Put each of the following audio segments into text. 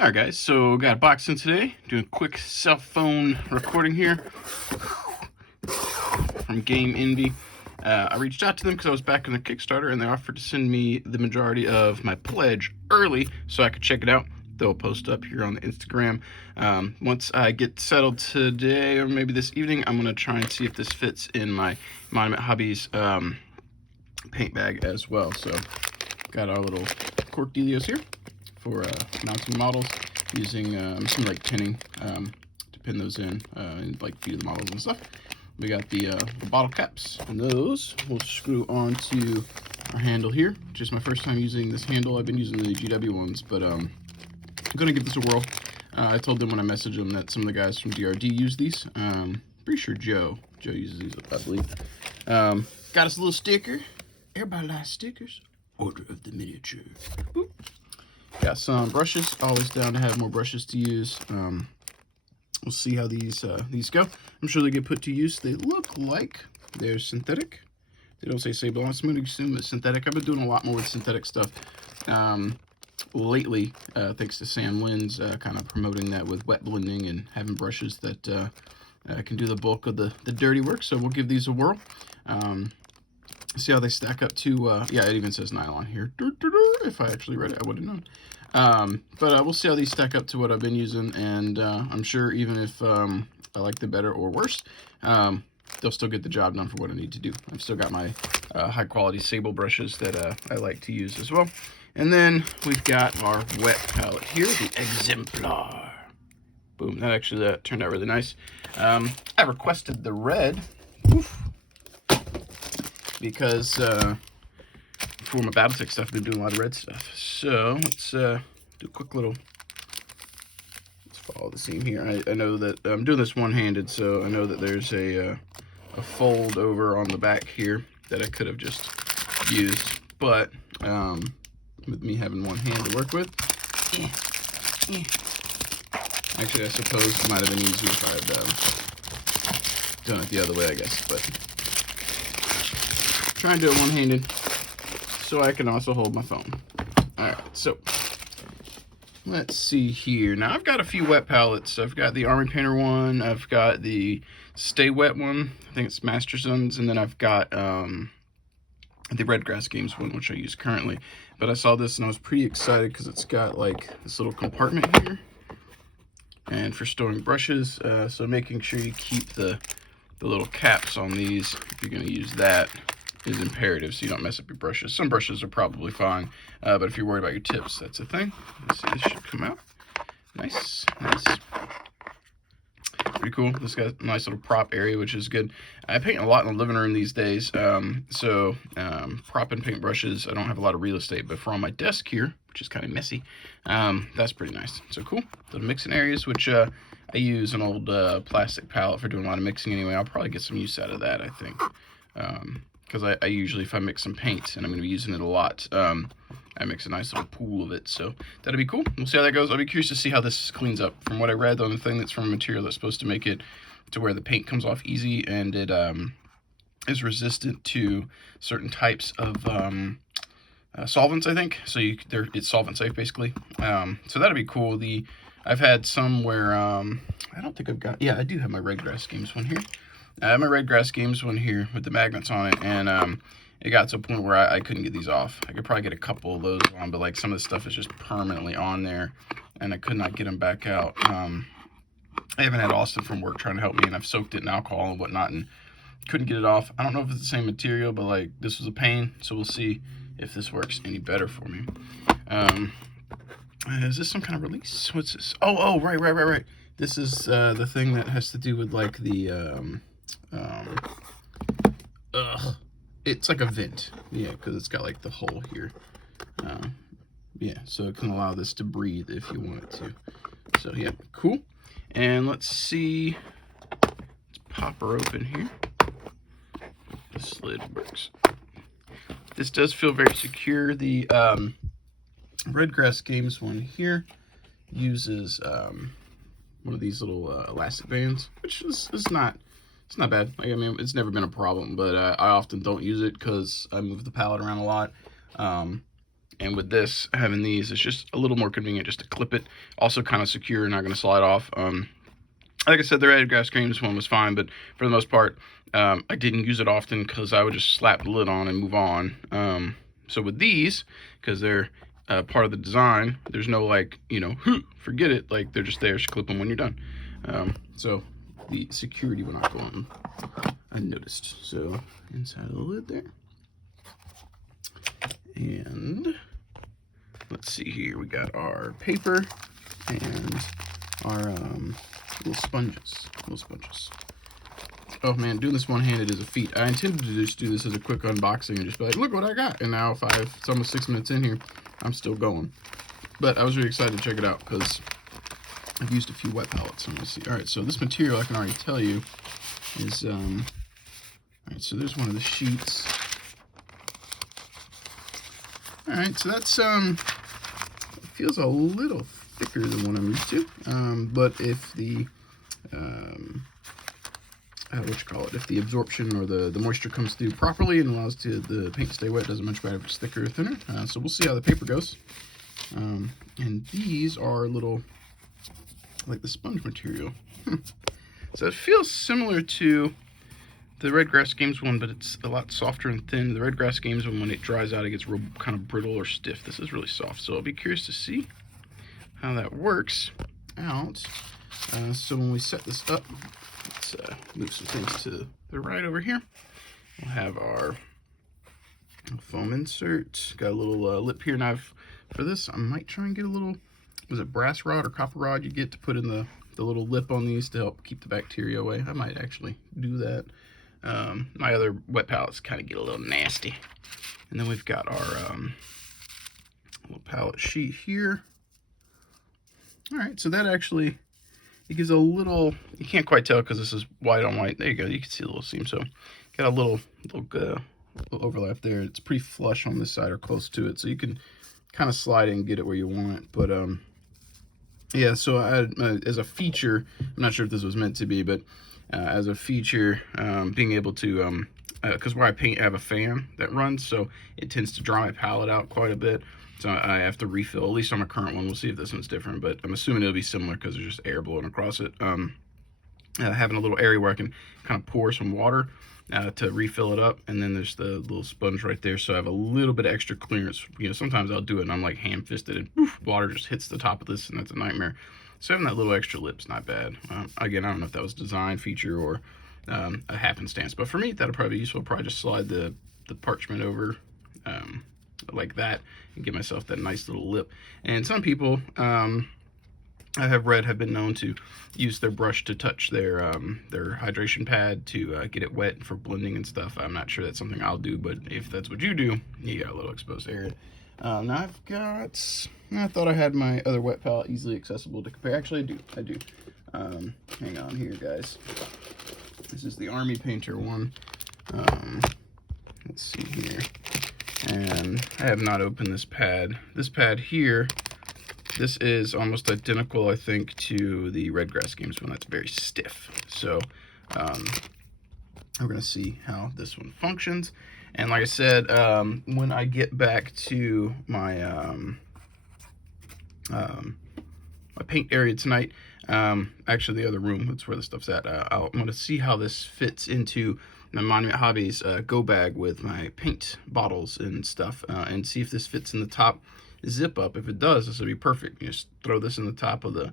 Alright guys, so got a box in today, doing a quick cell phone recording here from Game Envy. I reached out to them because I was back in the Kickstarter and they offered to send me the majority of my pledge early so I could check it out. They'll post up here on the Instagram. Once I get settled today or maybe this evening, I'm going to try and see if this fits in my Monument Hobbies paint bag as well. So got our little cork dealios here for mounting models using some like pinning to pin those in and like feed the models and stuff. We got the bottle caps, and those will screw onto our handle here, which is my first time using this handle. I've been using the GW ones, but I'm gonna give this a whirl. I told them when I messaged them that some of the guys from DRD use these. Pretty sure Joe uses these, I believe. Got us a little sticker. Everybody likes stickers. Order of the miniature. Boop. Got some brushes. Always down to have more brushes to use. We'll see how these go. I'm sure they get put to use. They look like they're synthetic. They don't say Sable. I'm going to assume it's synthetic. I've been doing a lot more with synthetic stuff lately, thanks to Sam Lynn's kind of promoting that with wet blending and having brushes that can do the bulk of the dirty work. So we'll give these a whirl. See how they stack up to, yeah, it even says nylon here. If I actually read it, I would have known. But we'll see how these stack up to what I've been using, and I'm sure even if I like them better or worse, they'll still get the job done for what I need to do. I've still got my high-quality Sable brushes that I like to use as well. And then we've got our wet palette here, the Exemplar. Boom, that actually turned out really nice. I requested the red. Oof. Because for my Battletech stuff, I've been doing a lot of red stuff. So let's do a quick little, let's follow the seam here. I know that I'm doing this one-handed, so I know that there's a fold over on the back here that I could have just used. But with me having one hand to work with, actually I suppose it might have been easier if I had done it the other way, I guess. But try and do it one-handed so I can also hold my phone. Alright, so let's see here. Now I've got a few wet palettes. I've got the Army Painter one, I've got the Stay Wet one, I think it's Master Sons, and then I've got the Red Grass Games one, which I use currently. But I saw this and I was pretty excited because it's got like this little compartment here and for storing brushes, so making sure you keep the little caps on these if you're going to use that is imperative, so you don't mess up your brushes. Some brushes are probably fine, but if you're worried about your tips, that's a thing. Let's see, this should come out. Nice, nice. Pretty cool. This got a nice little prop area, which is good. I paint a lot in the living room these days, so prop and paint brushes, I don't have a lot of real estate, but for on my desk here, which is kind of messy, that's pretty nice. So cool. Little mixing areas, which I use an old plastic palette for doing a lot of mixing anyway. I'll probably get some use out of that, I think. Because I usually, if I mix some paint, and I'm going to be using it a lot, I mix a nice little pool of it, so that'll be cool. We'll see how that goes. I'll be curious to see how this cleans up. From what I read, the only thing that's from a material that's supposed to make it to where the paint comes off easy, and it is resistant to certain types of solvents, I think. So it's solvent safe, basically. So that'll be cool. I've had some where, I don't think I've got, yeah, I do have my Red Grass Games one here. I have my Red Grass Games one here with the magnets on it, and it got to a point where I couldn't get these off. I could probably get a couple of those on, but like some of the stuff is just permanently on there, and I could not get them back out. I haven't had Austin from work trying to help me, and I've soaked it in alcohol and whatnot, and couldn't get it off. I don't know if it's the same material, but like this was a pain, so we'll see if this works any better for me. Is this some kind of release? What's this? Oh, right. This is the thing that has to do with like the it's like a vent, yeah, because it's got like the hole here, yeah, so it can allow this to breathe if you want it to. So yeah, cool. And let's see, let's pop her open here. The lid works. This does feel very secure. The Red Grass Games one here uses one of these little elastic bands, which is not, it's not bad. I mean, it's never been a problem, but I often don't use it because I move the palette around a lot. And with this, having these, it's just a little more convenient just to clip it. Also kind of secure, not going to slide off. Like I said, the red grass creams one was fine, but for the most part, I didn't use it often because I would just slap the lid on and move on. So with these, because they're part of the design, there's no like, you know, forget it. Like they're just there, just clip them when you're done. So the security will not go on unnoticed. So inside of the lid there. And let's see here, we got our paper and our little sponges. Oh man, doing this one-handed is a feat. I intended to just do this as a quick unboxing and just be like, look what I got. And now it's almost 6 minutes in here, I'm still going. But I was really excited to check it out because I've used a few wet palettes. Let me see. All right, so this material I can already tell you is, all right, so there's one of the sheets. All right, so that's, it feels a little thicker than what I'm used to. But if the, if the absorption or the moisture comes through properly and allows the paint to stay wet, it doesn't much matter if it's thicker or thinner. So we'll see how the paper goes. And these are little, like the sponge material. So it feels similar to the Red Grass Games one, but it's a lot softer and thin. The Red Grass Games one, when it dries out, it gets real kind of brittle or stiff. This is really soft, so I'll be curious to see how that works out. So when we set this up, let's move some things to the right over here. We'll have our foam insert. Got a little lip here. Now, for this, I might try and get a little, was it brass rod or copper rod you get to put in the little lip on these to help keep the bacteria away. I might actually do that. My other wet palettes kind of get a little nasty. And then we've got our little palette sheet here. All right, so that actually, it gives a little, you can't quite tell because this is white on white. There you go, you can see a little seam. So got a little overlap there. It's pretty flush on this side or close to it, so you can kind of slide it and get it where you want it. But yeah, so as a feature, I'm not sure if this was meant to be, but as a feature, being able to, because where I paint, I have a fan that runs, so it tends to dry my palette out quite a bit. So I have to refill, at least on my current one. We'll see if this one's different, but I'm assuming it'll be similar because there's just air blowing across it. Having a little area where I can kind of pour some water to refill it up, and then there's the little sponge right there, so I have a little bit of extra clearance. You know, sometimes I'll do it and I'm like ham-fisted and poof, water just hits the top of this, and that's a nightmare. So having that little extra lip's not bad. Again, I don't know if that was a design feature or a happenstance, but for me, that'll probably be useful. I'll probably just slide the parchment over like that and give myself that nice little lip. And some people I have read have been known to use their brush to touch their hydration pad to get it wet for blending and stuff. I'm not sure that's something I'll do, but if that's what you do, you got a little exposed area. Now I've got, I thought I had my other wet palette easily accessible to compare. Actually, I do. Hang on here, guys. This is the Army Painter one. Let's see here. And I have not opened this pad. This pad here, this is almost identical, I think, to the Red Grass Games one. That's very stiff. So we're going to see how this one functions. And like I said, when I get back to my my paint area tonight, actually the other room, that's where the stuff's at, I'm going to see how this fits into my Monument Hobbies go bag with my paint bottles and stuff, and see if this fits in the top zip up. If it does, this will be perfect. You just throw this in the top of the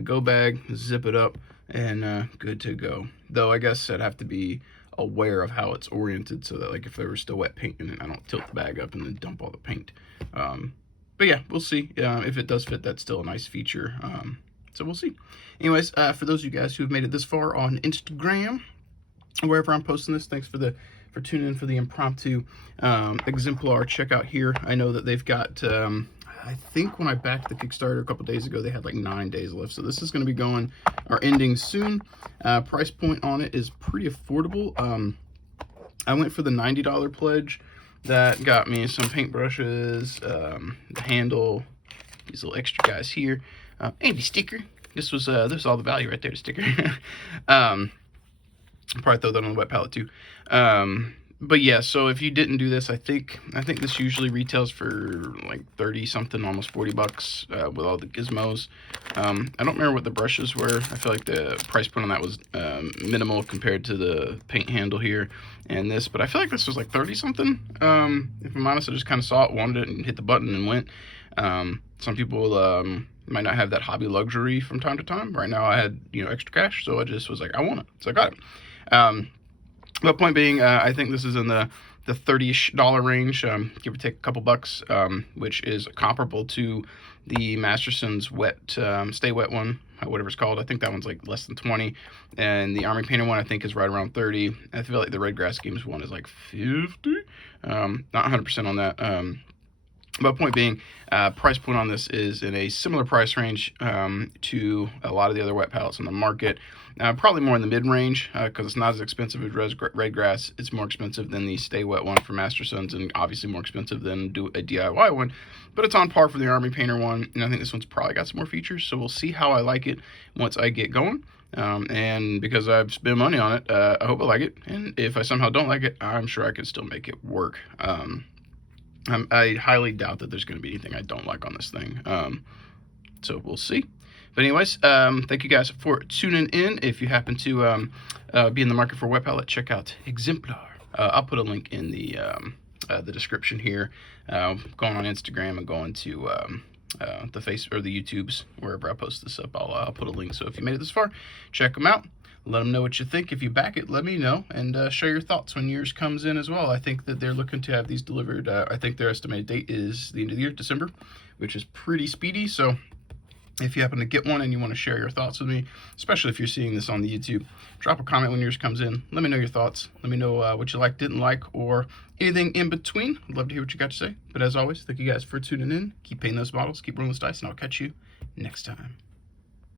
go bag, zip it up, and good to go. Though I guess I'd have to be aware of how it's oriented so that, like, if there was still wet paint in it, I don't tilt the bag up and then dump all the paint. But yeah, we'll see. If it does fit, that's still a nice feature. So we'll see. Anyways, for those of you guys who have made it this far on Instagram, wherever I'm posting this, thanks for tuning in for the impromptu exemplar checkout here. I know that they've got, I think when I backed the Kickstarter a couple days ago, they had like 9 days left. So this is going to be going or ending soon. Price point on it is pretty affordable. I went for the $90 pledge. That got me some paintbrushes, the handle, these little extra guys here, and the sticker. This was all the value right there, the sticker. Probably throw that on the wet palette too. But yeah, so if you didn't do this, I think this usually retails for like 30 something, almost 40 bucks with all the gizmos. I don't remember what the brushes were. I feel like the price point on that was minimal compared to the paint handle here and this, but I feel like this was like 30 something. If I'm honest, I just kind of saw it, wanted it, and hit the button and went. Some people might not have that hobby luxury from time to time. Right now I had, extra cash, so I just was like, I want it, so I got it. But point being, I think this is in the $30-ish range, give or take a couple bucks, which is comparable to the Masterson's wet, Stay Wet one, whatever it's called. I think that one's like less than 20, and the Army Painter one I think is right around 30. I feel like the Red Grass Games one is like 50. Not 100% on that. But point being, price point on this is in a similar price range to a lot of the other wet palettes on the market. Probably more in the mid-range because it's not as expensive as Red Grass. It's more expensive than the Stay Wet one from Masterson's, and obviously more expensive than a DIY one. But it's on par for the Army Painter one, and I think this one's probably got some more features. So we'll see how I like it once I get going. And because I've spent money on it, I hope I like it. And if I somehow don't like it, I'm sure I can still make it work. I highly doubt that there's going to be anything I don't like on this thing. So we'll see. But anyways, thank you guys for tuning in. If you happen to be in the market for a wet palette, check out Exemplar. I'll put a link in the description here. Going on Instagram and going to the face or the YouTubes, wherever I post this up, I'll put a link. So if you made it this far, check them out. Let them know what you think. If you back it, let me know, and share your thoughts when yours comes in as well. I think that they're looking to have these delivered. I think their estimated date is the end of the year, December, which is pretty speedy. So if you happen to get one and you want to share your thoughts with me, especially if you're seeing this on the YouTube, drop a comment when yours comes in. Let me know your thoughts. Let me know what you like, didn't like, or anything in between. I'd love to hear what you got to say. But as always, thank you guys for tuning in. Keep painting those models, keep rolling those dice, and I'll catch you next time.